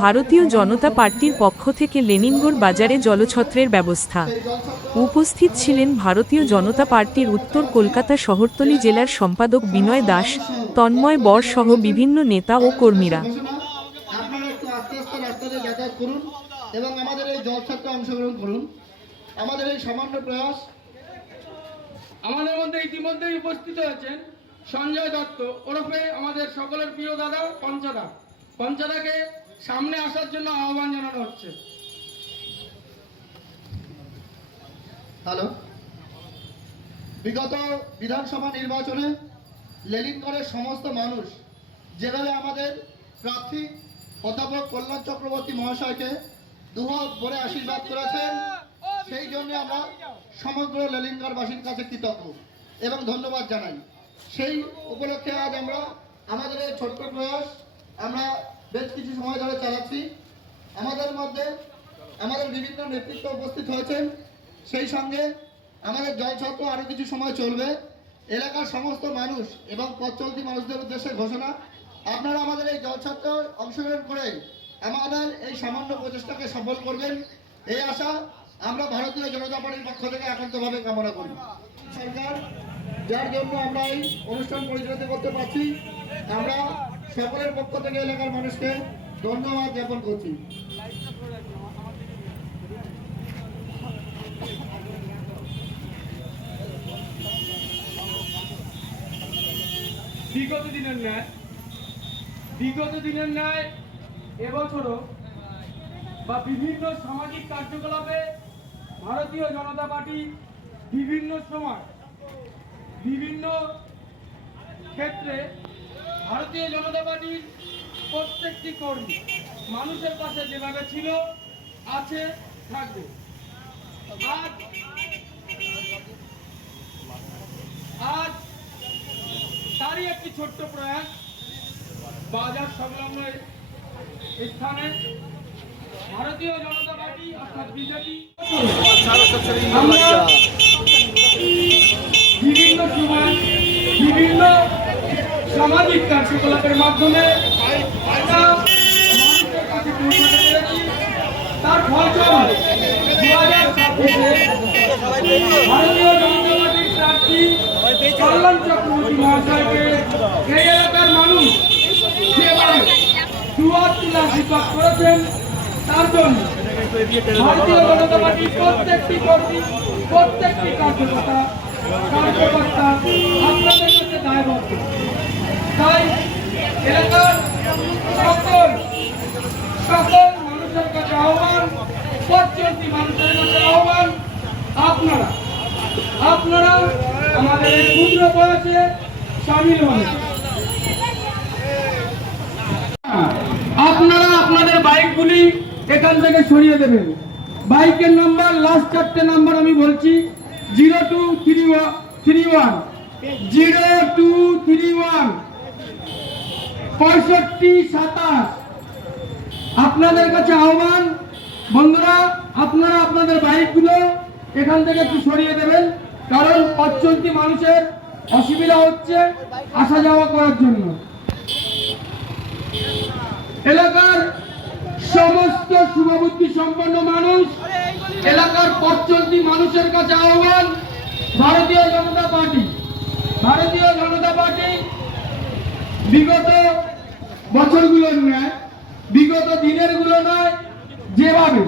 ভারতীয় জনতা পার্টির পক্ষ থেকে লেনিনগড় বাজারে জলছত্রের ব্যবস্থা। উপস্থিত ছিলেন ভারতীয় জনতা পার্টির উত্তর কলকাতা শহরতলি জেলার সম্পাদক বিনয় দাস, তন্ময় বর সহ বিভিন্ন নেতা ও কর্মীরা। আপনারা একটু আস্তে আস্তে রাস্তাতে যাতায়াত করুন এবং আমাদের এই জলছত্রে অংশগ্রহণ করুন। আমাদের এই সামান্য প্রয়াস। আমাদের মধ্যে ইতিমধ্যেই উপস্থিত হয়েছেন সঞ্জয় দত্ত ওরফে আমাদের সকলের প্রিয় দাদা পঞ্চাদা। পঞ্চাদাকে সামনে আসার জন্য আহ্বান জানানো হচ্ছে। হ্যালো, বিগত বিধানসভা নির্বাচনে লেনিনগড়ের সমস্ত মানুষ যেভাবে আমাদের প্রার্থী অধ্যাপক কল্যাণ চক্রবর্তী মহাশয়কে দুহাত ভরে আশীর্বাদ করেছেন, সেই জন্য আমরা সমগ্র লেনিনগড়বাসীর কাছে কৃতজ্ঞ এবং ধন্যবাদ জানাই। সেই উপলক্ষে আজ আমরা আমাদের এই ছোট্ট প্রয়াস আমরা বেশ কিছু সময় ধরে চালাচ্ছি। আমাদের মধ্যে আমাদের বিভিন্ন নেতৃত্ব উপস্থিত হয়েছেন, সেই সঙ্গে আমাদের জলছত্র আরও কিছু সময় চলবে। এলাকার সমস্ত মানুষ এবং পথ চলতি মানুষদের উদ্দেশ্যে ঘোষণা, আপনারা আমাদের এই জলছত্র অংশগ্রহণ করে আমাদের এই সামান্য প্রচেষ্টাকে সফল করবেন, এই আশা আমরা ভারতীয় জনতা পার্টির পক্ষ থেকে একান্তভাবে কামনা করি। সরকার যার জন্য আমরা এই অনুষ্ঠান পরিচালিত করতে পারছি, আমরা সকলের পক্ষ থেকে এলাকার মানুষকে ধন্যবাদ জ্ঞাপন করছি। বিগত দিনের ন্যায় এবছরও বা বিভিন্ন সামাজিক কার্যকলাপে ভারতীয় জনতা পার্টি বিভিন্ন সময় বিভিন্ন ক্ষেত্রে ভারতীয় জনতা পার্টির প্রত্যেকটি কর্মী মানুষের পাশে যেভাবে ছিল, আছে, থাকবে। আজ তারই একটি ছোট্ট প্রয়াস, বাজার সংলগ্ন স্থানে ভারতীয় জনতা পার্টি অর্থাৎ বিজেপি বিভিন্ন সময় বিভিন্ন সামাজিক কার্যকলাপের মাধ্যমে মানুষের কাছে পৌঁছাতে পেরেছি। তার ফলস্বরূপ 2026-এ ভারতীয় জনতা পার্টির প্রার্থী কল্যাণ চক্রবর্তী মহাশয়কে এই এলাকার মানুষ যেভাবে দুয়ার তুলে আশীর্বাদ করেছেন, তার জন্য ভারতীয় জনতা পার্টির প্রত্যেকটি কর্মী, প্রত্যেকটি কার্যকর্তা আপনাদের কাছে দায়বদ্ধ। তাই এলাকার সকল মানুষের কাছে আহ্বান, পথচলতি মানুষের কাছে আহ্বান, আপনারা আমাদের এই ক্ষুদ্র প্রয়াসে সামিল হন। আপনারা আপনাদের বাইকগুলি এখান থেকে সরিয়ে দেবেন। বাইকের নাম্বার, লাস্ট 4টে নাম্বার আমি বলছি, 0231 0231 6527। আপনাদের কাছে আহ্বান, বন্ধুরা, আপনারা আপনাদের বাইকগুলো এখান থেকে একটু সরিয়ে দেবেন, কারণ পথ চলতি মানুষের অসুবিধা হচ্ছে আসা যাওয়া করার জন্য। এলাকার সমস্ত শুভবুদ্ধি সম্পন্ন মানুষ, এলাকার পথ চলতি মানুষের কাছে আহ্বান, ভারতীয় জনতা পার্টি বিগত বছরগুলোর ন্যায়, বিগত দিনের গুলো নয়, যেভাবে